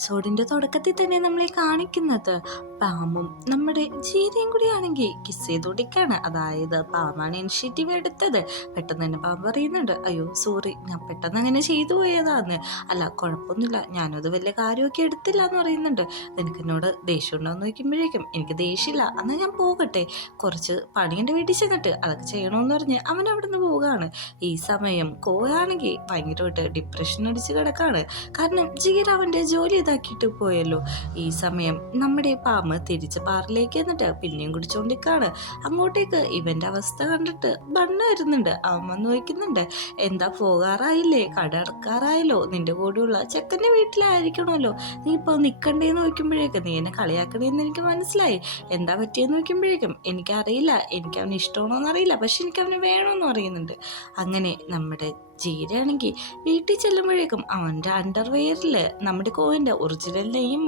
എപ്പിസോഡിന്റെ തുടക്കത്തിൽ തന്നെ നമ്മളെ കാണിക്കുന്നത് പാമും നമ്മുടെ ജീരയും കൂടിയാണെങ്കിൽ കിസ് ചെയ്തോണ്ടിരിക്കാണ്. അതായത് പാമാണ് ഇനിഷ്യേറ്റീവ് എടുത്തത്. പെട്ടെന്ന് തന്നെ പാമ്പ് പറയുന്നുണ്ട്, അയ്യോ സോറി, ഞാൻ പെട്ടെന്ന് അങ്ങനെ ചെയ്തു പോയതാന്ന്. അല്ല കുഴപ്പമൊന്നുമില്ല, ഞാനത് വലിയ കാര്യമൊക്കെ എടുത്തില്ല എന്ന് പറയുന്നുണ്ട്. നിനക്ക് എന്നോട് ദേഷ്യം ഉണ്ടോയെന്ന് ചോദിക്കുമ്പോഴേക്കും എനിക്ക് ദേഷ്യമില്ല, എന്നാൽ ഞാൻ പോകട്ടെ, കുറച്ച് പണിയുണ്ട് വീട്ടിൽ ചെന്നിട്ട് അതൊക്കെ ചെയ്യണമെന്ന് പറഞ്ഞ് അവൻ അവിടെ നിന്ന് പോവുകയാണ്. ഈ സമയം കോയാണെങ്കിൽ ഭയങ്കരമായിട്ട് ഡിപ്രഷൻ അടിച്ച് കിടക്കാണ്. കാരണം ജീര അവൻ്റെ ജോലി ഇതാക്കിയിട്ട് പോയല്ലോ. ഈ സമയം നമ്മുടെ പാമ്പ് തിരിച്ച് പാറിലേക്ക് എന്നിട്ട് പിന്നെയും കുടിച്ചോണ്ടിരിക്കാണ്. അങ്ങോട്ടേക്ക് ഇവന്റെ അവസ്ഥ കണ്ടിട്ട് ബണ്ണ് വരുന്നുണ്ട്. അവൻ വന്ന് ചോദിക്കുന്നുണ്ട്, എന്താ പോകാറായില്ലേ, കട അടക്കാറായല്ലോ, നിന്റെ കൂടെയുള്ള ചെക്കൻ്റെ വീട്ടിലായിരിക്കണമല്ലോ, നീ ഇപ്പോൾ നിൽക്കണ്ടേന്ന് ചോദിക്കുമ്പോഴേക്കും നീ എന്നെ കളിയാക്കണേന്ന് എനിക്ക് മനസ്സിലായി, എന്താ പറ്റിയെന്ന് ചോദിക്കുമ്പോഴേക്കും എനിക്കറിയില്ല, എനിക്ക് അവന് ഇഷ്ടമാണോന്ന് അറിയില്ല, പക്ഷെ എനിക്ക് അവന് വേണമെന്ന് പറയുന്നുണ്ട്. അങ്ങനെ നമ്മുടെ ജീരയാണെങ്കിൽ വീട്ടിൽ ചെല്ലുമ്പോഴേക്കും അവൻ്റെ അണ്ടർവെയറിൽ നമ്മുടെ കോവിൻ്റെ ഒറിജിനൽ നെയിം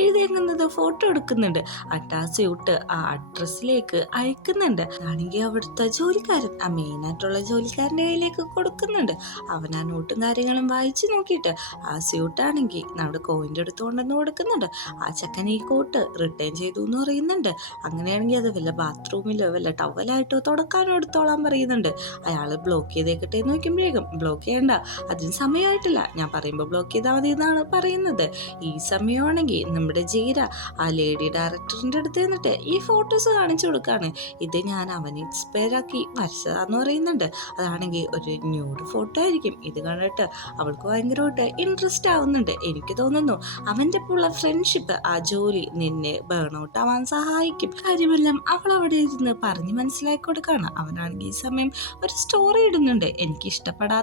എഴുതിയേക്കുന്നത് ഫോട്ടോ എടുക്കുന്നുണ്ട്. അട്ടാസ്യൂട്ട് ആ അഡ്രസ്സിലേക്ക് അയക്കുന്നുണ്ട്. അതാണെങ്കിൽ അവിടുത്തെ ജോലിക്കാരൻ, ആ മെയിനായിട്ടുള്ള ജോലിക്കാരൻ്റെ കയ്യിലേക്ക് കൊടുക്കുന്നുണ്ട്. അവൻ ആ നോട്ടും കാര്യങ്ങളും വായിച്ച് നോക്കിയിട്ട് ആ സ്യൂട്ടാണെങ്കിൽ നമ്മുടെ കോവിൻ്റെ അടുത്ത് കൊണ്ടുവന്ന് കൊടുക്കുന്നുണ്ട്. ആ ചെക്കൻ ഈ കോട്ട് റിട്ടേൺ ചെയ്തു എന്ന് പറയുന്നുണ്ട്. അങ്ങനെയാണെങ്കിൽ അത് വല്ല ബാത്റൂമിലോ വല്ല ടവലായിട്ടോ തുടക്കാനോ എടുത്തോളാൻ പറയുന്നുണ്ട്. അയാൾ ബ്ലോക്ക് ചെയ്തേക്കട്ടെ എന്ന് നോക്കുമ്പോഴേക്കും ബ്ലോക്ക് ചെയ്യണ്ട, അതിന് സമയമായിട്ടില്ല, ഞാൻ പറയുമ്പോൾ ബ്ലോക്ക് ചെയ്താൽ മതി എന്നാണ് പറയുന്നത്. ഈ സമയമാണെങ്കിൽ നമ്മുടെ ജീര ആ ലേഡി ഡയറക്ടറിൻ്റെ അടുത്ത് നിന്നിട്ട് ഈ ഫോട്ടോസ് കാണിച്ചു കൊടുക്കുകയാണ്. ഇത് ഞാൻ അവനെ ഇൻസ്പയർ ആക്കി വരച്ചതാന്ന് പറയുന്നുണ്ട്. അതാണെങ്കിൽ ഒരു ന്യൂഡ് ഫോട്ടോ ആയിരിക്കും. ഇത് കണ്ടിട്ട് അവൾക്ക് ഭയങ്കരമായിട്ട് ഇൻട്രസ്റ്റ് ആവുന്നുണ്ട്. എനിക്ക് തോന്നുന്നു അവൻ്റെ ഒപ്പമുള്ള ഫ്രണ്ട്ഷിപ്പ്, ആ ജോലി നിന്നെ ബേൺ ഔട്ട് ആവാൻ സഹായിക്കും. കാര്യമെല്ലാം അവൾ അവിടെ ഇരുന്ന് പറഞ്ഞ് മനസ്സിലാക്കി കൊടുക്കുകയാണ്. അവനാണെങ്കിൽ ഈ സമയം ഒരു സ്റ്റോറി ഇടുന്നുണ്ട്, എനിക്ക് ഇഷ്ടപ്പെടാത്ത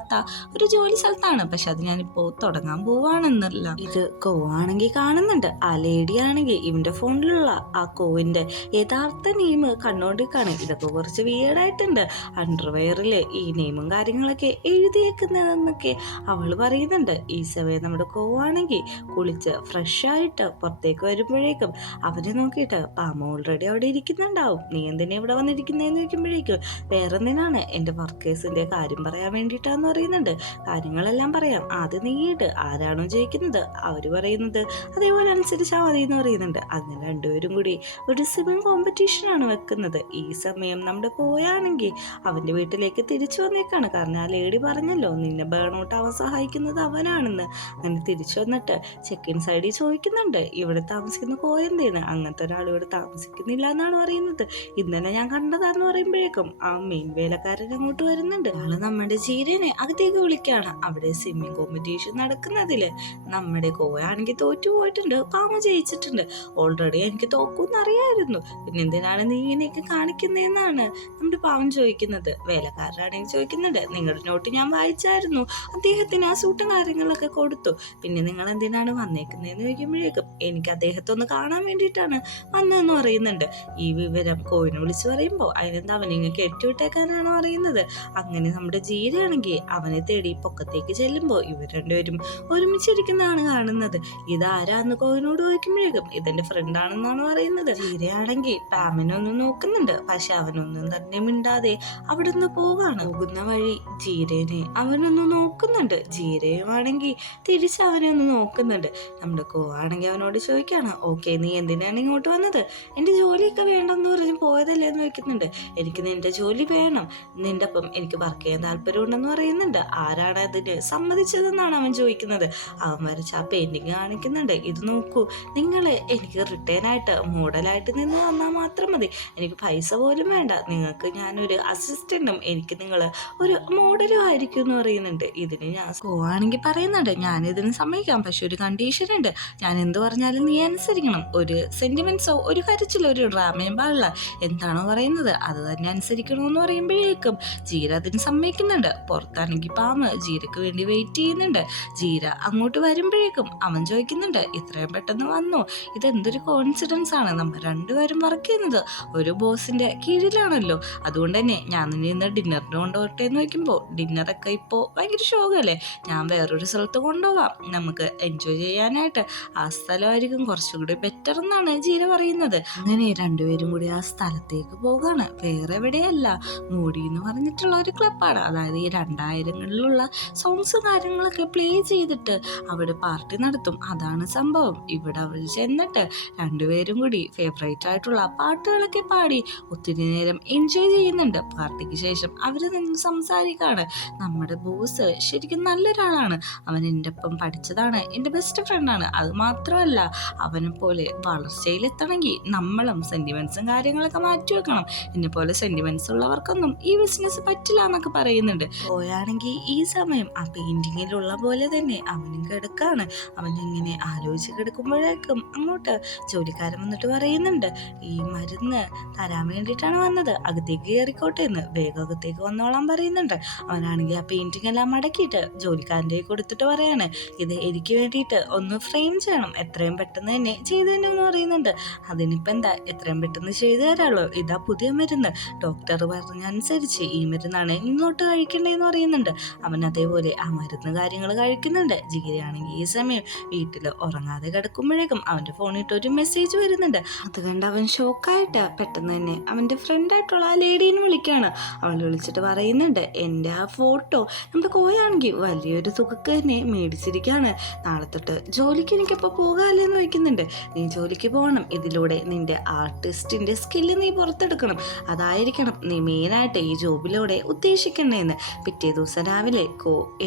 ഒരു ജോലി സ്ഥലത്താണ്, പക്ഷെ അത് ഞാനിപ്പോൾ തുടങ്ങാൻ പോവാണെന്നല്ല. ഇത് കോവാണെങ്കിൽ കാണുന്നുണ്ട്. ആ ലേഡി ആണെങ്കിൽ ഇവന്റെ ഫോണിലുള്ള ആ കോവിന്റെ യഥാർത്ഥ നെയിം കണ്ടോണ്ടിരിക്കാണ്. ഇതൊക്കെ കുറച്ച് വിയേർഡായിട്ടുണ്ട്. അണ്ടർവെയറിൽ ഈ നെയിമും കാര്യങ്ങളൊക്കെ എഴുതിയേക്കുന്നതെന്നൊക്കെ അവൾ പറയുന്നുണ്ട്. ഈ സമയം നമ്മുടെ കോവാണെങ്കിൽ കുളിച്ച് ഫ്രഷ് ആയിട്ട് പുറത്തേക്ക് വരുമ്പോഴേക്കും അവനെ നോക്കിയിട്ട് പാമ്പ് ഓൾറെഡി അവിടെ ഇരിക്കുന്നുണ്ടാവും. നീ എന്തിനാ ഇവിടെ വന്നിരിക്കുന്നതെന്ന് ചോദിക്കുമ്പോഴേക്കും വേറെ എന്തിനാണ്, എൻ്റെ വർക്കേഴ്സിന്റെ കാര്യം പറയാൻ വേണ്ടിയിട്ടാന്ന് പറയുന്നുണ്ട്. കാര്യങ്ങളെല്ലാം പറയാം, ആദ്യം നീയിട്ട് ആരാണോ ജയിക്കുന്നത് അവർ പറയുന്നത് അതേപോലെ അനുസരിച്ചാൽ മതി എന്ന് പറയുന്നുണ്ട്. അങ്ങനെ രണ്ടുപേരും കൂടി ഒരു സ്വിമ്മിങ് കോമ്പറ്റീഷനാണ് വെക്കുന്നത്. ഈ സമയം നമ്മുടെ കോയാണെങ്കിൽ അവൻ്റെ വീട്ടിലേക്ക് തിരിച്ചു വന്നേക്കാണ്. കാരണം ആ ലേഡി പറഞ്ഞല്ലോ നിന്നെ ബേൺ ഔട്ട് ആവാൻ സഹായിക്കുന്നത് അവനാണെന്ന്. അങ്ങനെ തിരിച്ചു വന്നിട്ട് ചെക്കിൻ സൈഡിൽ ചോദിക്കുന്നുണ്ട്, ഇവിടെ താമസിക്കുന്ന കോയെന്തേന്ന്, അങ്ങനത്തെ ഒരാൾ ഇവിടെ താമസിക്കുന്നില്ല എന്നാണ് പറയുന്നത്. ഇന്നലെ ഞാൻ കണ്ടതാന്ന് പറയുമ്പോഴേക്കും ആ മെയിൻ വേലക്കാരൻ അങ്ങോട്ട് വരുന്നുണ്ട്. ആള് നമ്മുടെ ജീരനെ അകത്തേക്ക് വിളിക്കാണ്. അവിടെ സ്വിമ്മിങ് കോമ്പറ്റീഷൻ നടക്കുന്നതില് നമ്മുടെ കോയാണെങ്കിൽ തോറ്റുപോയിട്ടുണ്ട്, പാമ്പ് ജയിച്ചിട്ടുണ്ട്. ഓൾറെഡി എനിക്ക് തോക്കൂന്ന് അറിയായിരുന്നു, പിന്നെ എന്തിനാണ് നീ ഇങ്ങനെയൊക്കെ കാണിക്കുന്നതെന്നാണ് നമ്മുടെ പാവം ചോദിക്കുന്നത്. വേലക്കാരനാണെങ്കിൽ ചോദിക്കുന്നുണ്ട്, നിങ്ങളുടെ നോട്ട് ഞാൻ വായിച്ചായിരുന്നു, അദ്ദേഹത്തിന് ആ സൂട്ടും കാര്യങ്ങളൊക്കെ കൊടുത്തു, പിന്നെ നിങ്ങൾ എന്തിനാണ് വന്നേക്കുന്നതെന്ന് ചോദിക്കുമ്പോഴേക്കും എനിക്ക് അദ്ദേഹത്തെ ഒന്ന് കാണാൻ വേണ്ടിയിട്ടാണ് വന്നതെന്ന് പറയുന്നുണ്ട്. ഈ വിവരം കോയിനെ വിളിച്ച് പറയുമ്പോൾ അതിനെന്താ അവനിങ്ങ് കെട്ടിവിട്ടേക്കാനാണോ അറിയുന്നത്. അങ്ങനെ നമ്മുടെ ജീരയാണെങ്കിൽ അവനെ തേടി പൊക്കത്തേക്ക് ചെല്ലുമ്പോൾ ഇവർ രണ്ടുപേരും ഒരുമിച്ചിരിക്കുന്നതാണ് കാണുന്നത്. ഇതാരാന്ന് കോയിനോട് ചോദിക്കുമ്പോഴേക്കും ഇതെന്റെ ഫ്രണ്ടാണെന്നാണ് പറയുന്നത്. ജീരയാണെങ്കിൽ പാമിനെ ഒന്ന് നോക്കുന്നുണ്ട്, പക്ഷെ അവനൊന്നും തന്നെ മിണ്ടാതെ അവിടെ നിന്ന് പോകുന്ന വഴി ജീരനെ അവനൊന്ന് നോക്കുന്നുണ്ട്. ജീരയുമാണെങ്കിൽ തിരിച്ച് അവനെ ഒന്ന് നോക്കുന്നുണ്ട്. നമ്മുടെ കോവാണെങ്കിൽ അവനോട് ചോദിക്കാണ്, ഓക്കെ നീ എന്തിനാണ് ഇങ്ങോട്ട് വന്നത്, എൻ്റെ ജോലിയൊക്കെ വേണ്ടെന്ന് പറഞ്ഞ് പോയതല്ലേ എന്ന് ചോദിക്കുന്നുണ്ട്. എനിക്ക് നിന്റെ ജോലി വേണം, നിന്റെ ഒപ്പം എനിക്ക് വർക്ക് ചെയ്യാൻ താല്പര്യമുണ്ടെന്ന് പറയുന്നുണ്ട്. ആരാണ് അതിന് സമ്മതിച്ചതെന്നാണ് അവൻ ചോദിക്കുന്നത്. അവൻ വരച്ച ആ പെയിന്റിങ് കാണിക്കുന്നുണ്ട്. ഇത് നോക്കൂ, നിങ്ങൾ എനിക്ക് റിട്ടേൺ ആയിട്ട് മോഡലായിട്ട് നിന്ന് വന്നാൽ മാത്രം മതി, എനിക്ക് പൈസ പോലും വേണ്ട, നിങ്ങൾക്ക് ഞാനൊരു അസിസ്റ്റന്റും എനിക്ക് നിങ്ങൾ ഒരു മോഡലും ആയിരിക്കും എന്ന് പറയുന്നുണ്ട്. ഇതിന് ഞാൻ പോവാണെങ്കിൽ പറയുന്നുണ്ട്, ഞാനിതിന് സമ്മതിക്കാം, പക്ഷെ ഒരു കണ്ടീഷൻ ഉണ്ട്, ഞാൻ എന്ത് പറഞ്ഞാലും നീ അനുസരിക്കണം, ഒരു സെന്റിമെന്റ്സോ ഒരു കരച്ചിലോ ഒരു ഡ്രാമയും പാടില്ല, എന്താണോ പറയുന്നത് അത് തന്നെ അനുസരിക്കണമെന്ന് പറയുമ്പോഴേക്കും ജീര അതിന് സമ്മതിക്കുന്നുണ്ട്. പുറത്താണെങ്കിൽ പാമ്പ് ജീരക്ക് വേണ്ടി വെയിറ്റ് ചെയ്യുന്നുണ്ട്. ജീര അങ്ങോട്ട് വരുമ്പോഴേക്കും അവൻ ചോദിക്കുന്നുണ്ട്, ഇത്രയും പെട്ടെന്ന് വന്നോ, ഇതെന്തൊരു കോയിൻസിഡൻസ് ആണ്, നമ്മൾ രണ്ടുപേരും വർക്ക് ചെയ്യുന്നത് ഒരു ബോസിന്റെ കീഴിലാണല്ലോ, അതുകൊണ്ട് തന്നെ ഞാൻ നിന്നെ ഇന്ന് ഡിന്നറിന് കൊണ്ടുപോകട്ടെ എന്ന് വയ്ക്കുമ്പോൾ ഡിന്നറൊക്കെ ഇപ്പോൾ ഭയങ്കര ഷോകല്ലേ, ഞാൻ വേറൊരു സ്ഥലത്ത് കൊണ്ടുപോവാം, നമുക്ക് എൻജോയ് ചെയ്യാനായിട്ട് ആ സ്ഥലമായിരിക്കും കുറച്ചുകൂടി ബെറ്റർ എന്നാണ് ജീര പറയുന്നത്. അങ്ങനെ രണ്ടുപേരും കൂടി ആ സ്ഥലത്തേക്ക് പോകാണ്. വേറെ എവിടെയല്ല, മൂടി എന്ന് പറഞ്ഞിട്ടുള്ള ഒരു ക്ലബ്ബാണ്. അതായത് ഈ 2000 തൊള്ളായിരങ്ങളിലുള്ള സോങ്സ് കാര്യങ്ങളൊക്കെ പ്ലേ ചെയ്തിട്ട് അവിടെ പാർട്ടി നടത്തും. അതാണ് സംഭവം. ഇവിടെ അവർ ചെന്നിട്ട് രണ്ടുപേരും കൂടി ഫേവറേറ്റ് ആയിട്ടുള്ള പാട്ടുകളൊക്കെ പാടി ഒത്തിരി നേരം എൻജോയ് ചെയ്യുന്നുണ്ട്. പാർട്ടിക്ക് ശേഷം അവർ നിന്ന് സംസാരിക്കാണ്. നമ്മുടെ ബോസ് ശരിക്കും നല്ലൊരാളാണ്, അവൻ എൻ്റെ ഒപ്പം പഠിച്ചതാണ്, എൻ്റെ ബെസ്റ്റ് ഫ്രണ്ടാണ്. അത് മാത്രമല്ല അവനെ പോലെ വളർച്ചയിലെത്തണമെങ്കിൽ നമ്മളും സെൻറ്റിമെൻറ്റ്സും കാര്യങ്ങളൊക്കെ മാറ്റി വെക്കണം. എന്നെ പോലെ സെൻറ്റിമെൻറ്റ്സ് ഉള്ളവർക്കൊന്നും ഈ ബിസിനസ് പറ്റില്ല എന്നൊക്കെ പറയുന്നുണ്ട്. പോയാണെങ്കിൽ ഈ സമയം ആ പെയിൻറ്റിങ്ങിലുള്ള പോലെ തന്നെ അവനും കിടക്കാണ്. അവനിങ്ങനെ ആലോചിച്ച് കിടക്കുമ്പോഴേക്കും അങ്ങോട്ട് ജോലിക്കാരൻ വന്നിട്ട് പറയുന്നുണ്ട്, ഈ മരുന്ന് തരാൻ വേണ്ടിയിട്ടാണ് വന്നത്, അകത്തേക്ക് കയറിക്കോട്ടെ എന്ന്. വേഗം അകത്തേക്ക് വന്നോളാൻ പറയുന്നുണ്ട്. അവനാണെങ്കിൽ ആ പെയിൻറ്റിങ് എല്ലാം മടക്കിയിട്ട് ജോലിക്കാരൻ്റെ കൊടുത്തിട്ട് പറയാണ്, ഇത് എനിക്ക് വേണ്ടിയിട്ട് ഒന്ന് ഫ്രെയിം ചെയ്യണം, എത്രയും പെട്ടെന്ന് തന്നെ ചെയ്തു തന്നെ എന്ന് പറയുന്നുണ്ട്. അതിനിപ്പോൾ എന്താ, എത്രയും പെട്ടെന്ന് ചെയ്തു തരാമല്ലോ, ഇതാ പുതിയ മരുന്ന്, ഡോക്ടർ പറഞ്ഞ അനുസരിച്ച് ഈ മരുന്നാണ് ഇങ്ങോട്ട് കഴിക്കേണ്ടതെന്ന് പറയുന്നുണ്ട്. അവൻ അതേപോലെ ആ മരുന്ന് കാര്യങ്ങൾ കഴിക്കുന്നുണ്ട്. ജിഗിരിയാണെങ്കിൽ ഈ സമയം വീട്ടിൽ ഉറങ്ങാതെ കിടക്കുമ്പോഴേക്കും അവൻ്റെ ഫോണിട്ട് ഒരു മെസ്സേജ് വരുന്നുണ്ട്. അത് കണ്ട് അവൻ ഷോക്കായിട്ട് പെട്ടെന്ന് തന്നെ അവൻ്റെ ഫ്രണ്ടായിട്ടുള്ള ആ ലേഡീനെ വിളിക്കുകയാണ്. അവൾ വിളിച്ചിട്ട് പറയുന്നുണ്ട്, എൻ്റെ ആ ഫോട്ടോ നമ്മുടെ കോയാണെങ്കിൽ വലിയൊരു തുകക്ക് തന്നെ മേടിച്ചിരിക്കുകയാണ്, നാളെ തൊട്ട് ജോലിക്ക് എനിക്കിപ്പോൾ പോകാമല്ലേന്ന് വയ്ക്കുന്നുണ്ട്. നീ ജോലിക്ക് പോകണം, ഇതിലൂടെ നിൻ്റെ ആർട്ടിസ്റ്റിൻ്റെ സ്കില്ല് നീ പുറത്തെടുക്കണം, അതായിരിക്കണം നീ മെയിനായിട്ട് ഈ ജോബിലൂടെ ഉദ്ദേശിക്കണേന്ന്. പിറ്റേ ദിവസം രാവിലെ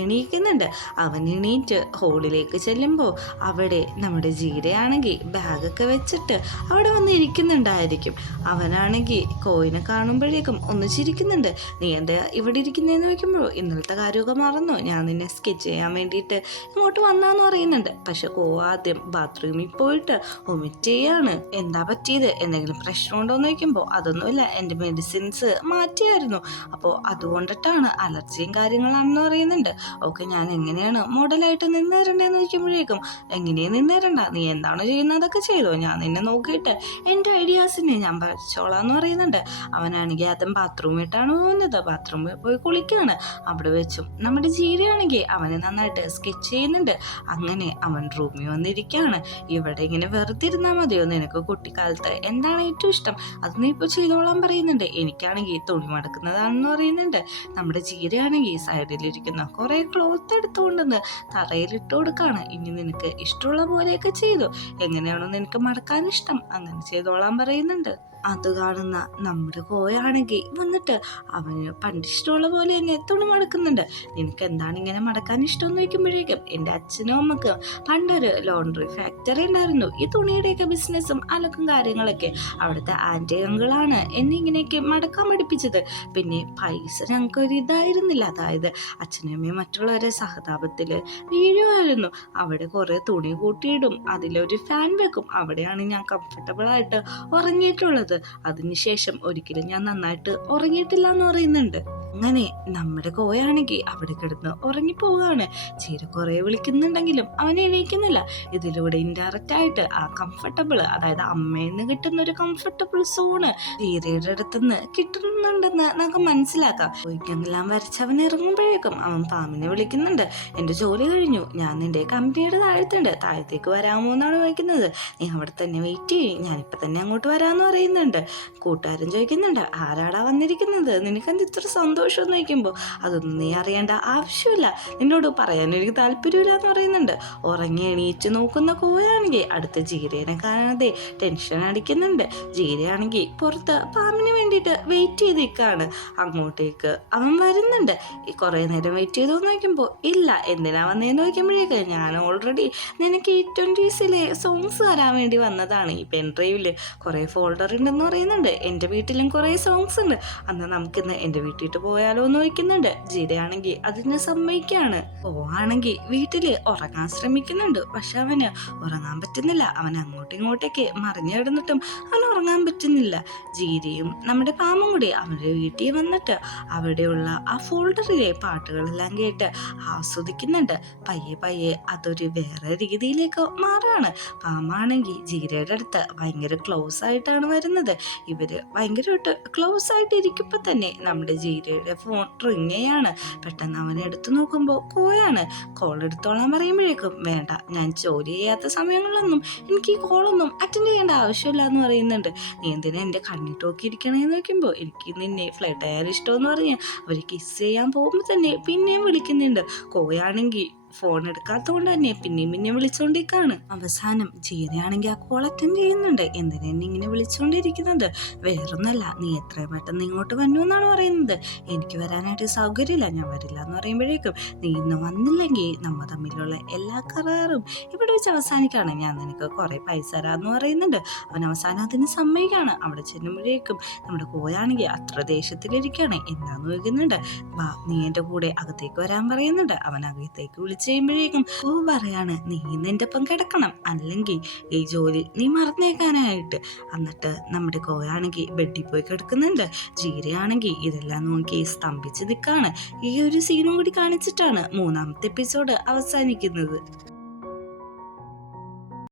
എണീക്കുന്നുണ്ട്. അവൻ എണീറ്റ് ഹോളിലേക്ക് ചെല്ലുമ്പോൾ അവിടെ നമ്മുടെ ജീരയാണെങ്കിൽ ബാഗൊക്കെ വെച്ചിട്ട് അവിടെ വന്ന് ഇരിക്കുന്നുണ്ടായിരിക്കും. അവനാണെങ്കിൽ കോയിനെ കാണുമ്പോഴേക്കും ഒന്ന് ചിരിക്കുന്നുണ്ട്. നീ എന്താ ഇവിടെ ഇരിക്കുന്നതെന്ന് ചോദിക്കുമ്പോൾ, ഇന്നലത്തെ കാര്യമൊക്കെ മറന്നു, ഞാൻ നിന്നെ സ്കെച്ച് ചെയ്യാൻ വേണ്ടിയിട്ട് ഇങ്ങോട്ട് വന്നാന്ന് പറയുന്നുണ്ട്. പക്ഷെ ആദ്യം ബാത്റൂമിൽ പോയിട്ട് വൊമിറ്റ് ചെയ്യാണ്. എന്താ പറ്റിയത്, എന്തെങ്കിലും പ്രശ്നമുണ്ടോ എന്ന് ചോദിക്കുമ്പോൾ, അതൊന്നുമില്ല, എൻ്റെ മെഡിസിൻസ് മാറ്റിയായിരുന്നു, അപ്പോൾ അതുകൊണ്ടിട്ടാണ്, അലർജിയും കാര്യങ്ങളാണെന്ന് പറയുന്നുണ്ട്. ഓക്കെ, ഞാൻ എങ്ങനെയാണ് മോഡലായിട്ട് നിന്ന് തരേണ്ടതെന്ന് ചോദിക്കുമ്പോഴേക്കും, എങ്ങനെയാണ് നിന്ന് തരണ്ട, നീ എന്താണോ ചെയ്യുന്നത് അതൊക്കെ ചെയ്തോ, ഞാൻ നിന്നെ നോക്കിയിട്ട് എൻ്റെ ഐഡിയാസിനെ ഞാൻ പഠിച്ചോളാം എന്ന് പറയുന്നുണ്ട്. അവനാണെങ്കിൽ ആദ്യം ബാത്റൂമിട്ടാണ് പോകുന്നത്. ബാത്റൂമിൽ പോയി കുളിക്കുകയാണ്. അവിടെ വെച്ചും നമ്മുടെ ജീരയാണെങ്കിൽ അവനെ നന്നായിട്ട് സ്കെച്ച് ചെയ്യുന്നുണ്ട്. അങ്ങനെ അവൻ റൂമിൽ വന്നിരിക്കുകയാണ്. ഇവിടെ ഇങ്ങനെ വെറുതെ ഇരുന്നാൽ മതിയോ, നിനക്ക് കുട്ടിക്കാലത്ത് എന്താണ് ഏറ്റവും ഇഷ്ടം, അത് നീ ഇപ്പോൾ ചെയ്തോളാൻ പറയുന്നുണ്ട്. എനിക്കാണെങ്കിൽ തുണി മടക്കുന്നതാണെന്ന് പറയുന്നുണ്ട്. നമ്മുടെ ജീരയാണെങ്കിൽ സൈഡിലിരിക്കുന്ന കുറേ ക്ലോത്ത് എടുത്തുകൊണ്ടെന്ന് തറയിലിട്ട് കൊടുക്കുകയാണ്. ഇനി നിനക്ക് ഇഷ്ടമുള്ള പോലെയൊക്കെ ചെയ്തു, എങ്ങനെയാണോ നിനക്ക് മടക്കാൻ ഇഷ്ടം അങ്ങനെ ചെയ്തോളാൻ പറയുന്നുണ്ട്. അത് കാണുന്ന നമ്മുടെ കോയാണെങ്കിൽ വന്നിട്ട് അവന് പണ്ട് ഇഷ്ടമുള്ള പോലെ തന്നെ തുണി മടക്കുന്നുണ്ട്. നിനക്ക് എന്താണ് ഇങ്ങനെ മടക്കാൻ ഇഷ്ടം എന്ന് ചോദിക്കുമ്പോഴേക്കും, എൻ്റെ അച്ഛനും അമ്മക്ക് പണ്ടൊരു ലോണ്ടറി ഫാക്ടറി ഉണ്ടായിരുന്നു, ഈ തുണിയുടെയൊക്കെ ബിസിനസ്സും അലക്കും കാര്യങ്ങളൊക്കെ. അവിടുത്തെ ആൻറ്റി അങ്കിളാണ് എന്നെ ഇങ്ങനെയൊക്കെ മടക്കാൻ പഠിപ്പിച്ചത്. പിന്നെ പൈസ ഞങ്ങൾക്കൊരു ഇതായിരുന്നില്ല, അതായത് അച്ഛനും അമ്മയും മറ്റുള്ളവരെ സഹതാപത്തിൽ വീഴുമായിരുന്നു. അവിടെ കുറേ തുണി കൂട്ടിയിടും, അതിലൊരു ഫാൻ വെക്കും, അവിടെയാണ് ഞാൻ കംഫർട്ടബിളായിട്ട് ഉറങ്ങിയിട്ടുള്ളത്. അതിനുശേഷം ഒരിക്കലും ഞാൻ നന്നായിട്ട് ഉറങ്ങിയിട്ടില്ല എന്ന് പറയുന്നുണ്ട്. അങ്ങനെ നമ്മുടെ കോയാണെങ്കിൽ അവിടെ കിടന്ന് ഉറങ്ങിപ്പോവുകയാണ്. ചീര കുറേ വിളിക്കുന്നുണ്ടെങ്കിലും അവൻ എണീക്കുന്നില്ല. ഇതിലൂടെ ഇൻഡയറക്റ്റ് ആയിട്ട് ആ കംഫർട്ടബിൾ, അതായത് അമ്മയിൽ നിന്ന് കിട്ടുന്ന ഒരു കംഫർട്ടബിൾ സോണ് ചീരയുടെ അടുത്തുനിന്ന് കിട്ടുന്നുണ്ടെന്ന് നമുക്ക് മനസ്സിലാക്കാം. കോയിക്കെല്ലാം വരച്ച് അവൻ ഇറങ്ങുമ്പോഴേക്കും അവൻ പാമ്പിനെ വിളിക്കുന്നുണ്ട്. എൻ്റെ ജോലി കഴിഞ്ഞു, ഞാൻ നിന്റെ കമ്പനിയുടെ താഴത്തുണ്ട്, താഴത്തേക്ക് വരാമോ എന്നാണ് ചോദിക്കുന്നത്. നീ അവിടെ തന്നെ വെയിറ്റ് ചെയ്യും, ഞാനിപ്പോൾ തന്നെ അങ്ങോട്ട് വരാമെന്ന് പറയുന്നുണ്ട്. കൂട്ടുകാരൻ ചോദിക്കുന്നുണ്ട്, ആരാടാ വന്നിരിക്കുന്നത്, നിനക്കെന്ത് ഇത്ര സന്തോഷം എന്ന് ചോദിക്കുമ്പോൾ, അതൊന്നും നീ അറിയേണ്ട ആവശ്യമില്ല, നിന്നോട് പറയാൻ എനിക്ക് താല്പര്യമില്ല എന്ന് പറയുന്നുണ്ട്. ഉറങ്ങി എണീറ്റ് നോക്കുന്ന കോയാണെങ്കിൽ അടുത്ത ജീരേനെ കാണാതെ ടെൻഷൻ അടിക്കുന്നുണ്ട്. ജീരയാണെങ്കിൽ പുറത്ത് പാമ്പിന് വേണ്ടിയിട്ട് വെയിറ്റ് ചെയ്ത് നിൽക്കുകയാണ്. അങ്ങോട്ടേക്ക് അവൻ വരുന്നുണ്ട്. കുറേ നേരം വെയിറ്റ് ചെയ്തു നോക്കുമ്പോൾ, ഇല്ല, എന്തിനാ വന്നതെന്ന് ചോദിക്കുമ്പോഴേക്ക്, ഞാൻ ഓൾറെഡി നിനക്ക് E20s സോങ്സ് തരാൻ വേണ്ടി വന്നതാണ്, ഈ പെൻ ഡ്രൈവിൽ കുറേ ഫോൾഡർ ഉണ്ടെന്ന് പറയുന്നുണ്ട്, എൻ്റെ വീട്ടിലും കുറേ സോങ്സ് ഉണ്ട്, അന്ന് നമുക്കിന്ന് എൻ്റെ വീട്ടിൽ പോയാലോ എന്ന് ചോദിക്കുന്നുണ്ട്. ജീരയാണെങ്കിൽ അതിന് സമ്മതിക്കുകയാണ്. പോവാണെങ്കിൽ വീട്ടിൽ ഉറങ്ങാൻ ശ്രമിക്കുന്നുണ്ട്. പക്ഷെ അവന് ഉറങ്ങാൻ പറ്റുന്നില്ല. അവൻ അങ്ങോട്ടും ഇങ്ങോട്ടേക്ക് മറിഞ്ഞു കിടന്നിട്ടും അവന് ഉറങ്ങാൻ പറ്റുന്നില്ല. ജീരയും നമ്മുടെ പാമ്പും കൂടി അവരുടെ വീട്ടിൽ വന്നിട്ട് അവിടെയുള്ള ആ ഫോൾഡറിലെ പാട്ടുകളെല്ലാം കേട്ട് ആസ്വദിക്കുന്നുണ്ട്. പയ്യെ പയ്യെ അതൊരു വേറെ രീതിയിലേക്ക് മാറാണ്. പാമ്പാണെങ്കിൽ ജീരയുടെ അടുത്ത് ഭയങ്കര ക്ലോസ് ആയിട്ടാണ് വരുന്നത്. ഇവര് ഭയങ്കരമായിട്ട് ക്ലോസ് ആയിട്ട് ഇരിക്കുമ്പോൾ തന്നെ നമ്മുടെ ജീരയുടെ അപ്പോഴേക്ക് ഫോൺ റിങ് ചെയ്യാണ്. പെട്ടെന്ന് അവൻ എടുത്തു നോക്കുമ്പോൾ കോയാണ്. കോൾ എടുത്തോളാൻ പറയുമ്പോഴേക്കും വേണ്ട, ഞാൻ ജോലി ചെയ്യാത്ത സമയങ്ങളിലൊന്നും എനിക്ക് ഈ കോളൊന്നും അറ്റൻഡ് ചെയ്യേണ്ട ആവശ്യമില്ല എന്ന് പറയുന്നുണ്ട്. നീ എന്തിനാ എൻ്റെ കണ്ണിട്ട് നോക്കിയിരിക്കണേന്ന് നോക്കുമ്പോൾ എനിക്ക് നിന്നെ ഫ്ലൈറ്റ് ചെയ്യാൻ ഇഷ്ടമെന്ന് പറഞ്ഞ് അവർ കിസ് ചെയ്യാൻ പോകുമ്പോൾ തന്നെ പിന്നെയും വിളിക്കുന്നുണ്ട്. കോയാണെങ്കിൽ ഫോൺ എടുക്കാത്തതുകൊണ്ട് തന്നെ പിന്നെയും വിളിച്ചുകൊണ്ടിരിക്കുകയാണ്. അവസാനം ജീനയാണെങ്കിൽ ആ കോൾ അറ്റൻഡ് ചെയ്യുന്നുണ്ട്. എന്തിനാ എന്നെ ഇങ്ങനെ വിളിച്ചുകൊണ്ടിരിക്കുന്നത്? വേറൊന്നല്ല, നീ എത്രയും പെട്ടെന്ന് ഇങ്ങോട്ട് വന്നു എന്നാണ് പറയുന്നത്. എനിക്ക് വരാനായിട്ട് സൗകര്യമില്ല, ഞാൻ വരില്ല എന്ന് പറയുമ്പോഴേക്കും നീ ഇന്ന് വന്നില്ലെങ്കിൽ നമ്മ തമ്മിലുള്ള എല്ലാ കരാറും ഇവിടെ വെച്ച് അവസാനിക്കുകയാണ്. ഞാൻ നിനക്ക് കുറേ പൈസ തരാമെന്ന് പറയുന്നുണ്ട്. അവൻ അവസാനം അതിന് സമ്മതിക്കുകയാണ്. അവിടെ ചെല്ലുമ്പോഴേക്കും നമ്മുടെ കോയാണെങ്കിൽ അത്ര ദേഷ്യത്തിലിരിക്കുകയാണ്. എന്താന്ന് ചോദിക്കുന്നുണ്ട്. വാ, നീ എൻ്റെ കൂടെ അകത്തേക്ക് വരാൻ പറയുന്നുണ്ട്. അവൻ അകത്തേക്ക് വിളിച്ച് ചെയ്യുമ്പോഴേക്കും ഓ പറയാണ്, നീ നിന്റെ ഒപ്പം കിടക്കണം, അല്ലെങ്കിൽ ഈ ജോലി നീ മറന്നേക്കാനായിട്ട്. എന്നിട്ട് നമ്മുടെ കോയാണെങ്കിൽ ബെഡിൽ പോയി കിടക്കുന്നുണ്ട്. ജീരയാണെങ്കിൽ ഇതെല്ലാം നോക്കി സ്തംഭിച്ച് നിൽക്കാണ്. ഈ ഒരു സീനും കൂടി കാണിച്ചിട്ടാണ് 3-ാമത്തെ എപ്പിസോഡ് അവസാനിക്കുന്നത്.